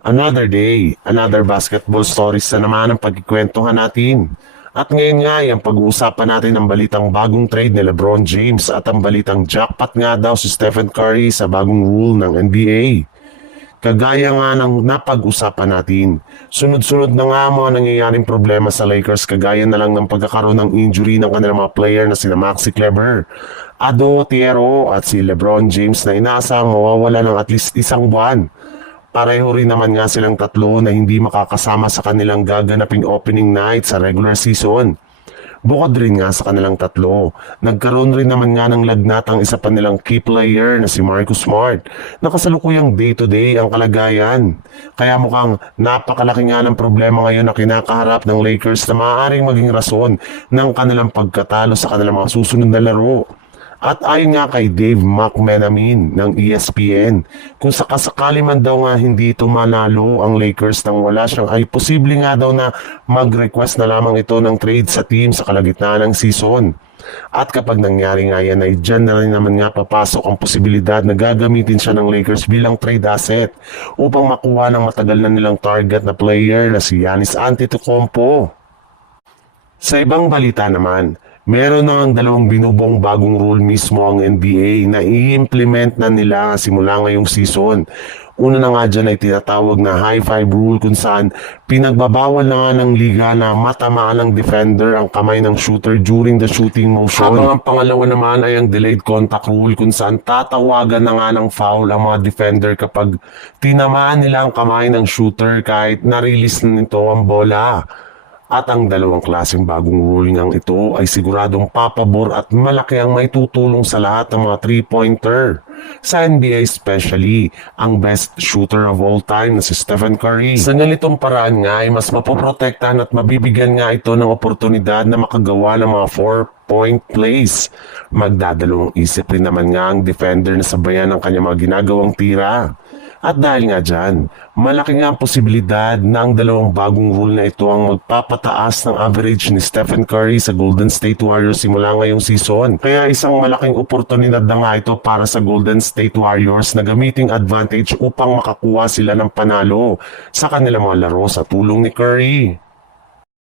Another day, another basketball stories na naman ang pagkikwentuhan natin. At ngayon nga, yung pag-uusapan natin ang balitang bagong trade ni LeBron James at ang balitang jackpot nga daw si Stephen Curry sa bagong rule ng NBA. Kagaya nga ng napag-usapan natin, sunod-sunod na nga mga nangyayaring problema sa Lakers kagaya na lang ng pagkakaroon ng injury ng kanilang mga player na sina Maxi Kleber, Ado Tiero at si LeBron James na inaasang mawawala ng at least isang buwan. Pareho rin naman nga silang tatlo na hindi makakasama sa kanilang gaganaping opening night sa regular season. Bukod rin nga sa kanilang tatlo, nagkaroon rin naman nga ng lagnat ang isa pa nilang key player na si Marcus Smart na kasalukuyang day-to-day ang kalagayan. Kaya mukhang napakalaki nga ng problema ngayon na kinakaharap ng Lakers na maaaring maging rason ng kanilang pagkatalo sa kanilang mga susunod na laro. At ayon nga kay Dave McMenamin ng ESPN, kung sakasakali man daw nga hindi ito manalo ang Lakers nang wala siyang ay posible nga daw na mag-request na lamang ito ng trade sa team sa kalagitnaan ng season. At kapag nangyari nga yan ay dyan na rin naman nga papasok ang posibilidad na gagamitin siya ng Lakers bilang trade asset upang makuha ng matagal na nilang target na player na si Giannis Antetokounmpo. Sa ibang balita naman, meron na ang dalawang binubong bagong rule mismo ang NBA na i-implement na nila simula ngayong season. Una na nga dyan ay tinatawag na high five rule kung saan pinagbabawal na nga ng liga na matamaan ng defender ang kamay ng shooter during the shooting motion. Habang ang pangalawa naman ay ang delayed contact rule kung saan tatawagan na nga ng foul ang mga defender kapag tinamaan nila ang kamay ng shooter kahit na-release na nito ang bola. At ang dalawang klaseng bagong rule ngang ito ay siguradong papabor at malaki ang may tutulong sa lahat ng mga three-pointer. Sa NBA especially, ang best shooter of all time na si Stephen Curry. Sa ganitong paraan nga ay mas mapoprotektahan at mabibigyan nga ito ng oportunidad na makagawa ng mga 4-point plays. Magdadalawang isip rin naman nga ang defender na sabayan ng kanyang mga ginagawang tira. At dahil nga dyan, malaki nga ang posibilidad na ang dalawang bagong rule na ito ang magpapataas ng average ni Stephen Curry sa Golden State Warriors simula ngayong season. Kaya isang malaking oportunidad na nga ito para sa Golden State Warriors na gamiting advantage upang makakuha sila ng panalo sa kanilang mga laro sa tulong ni Curry.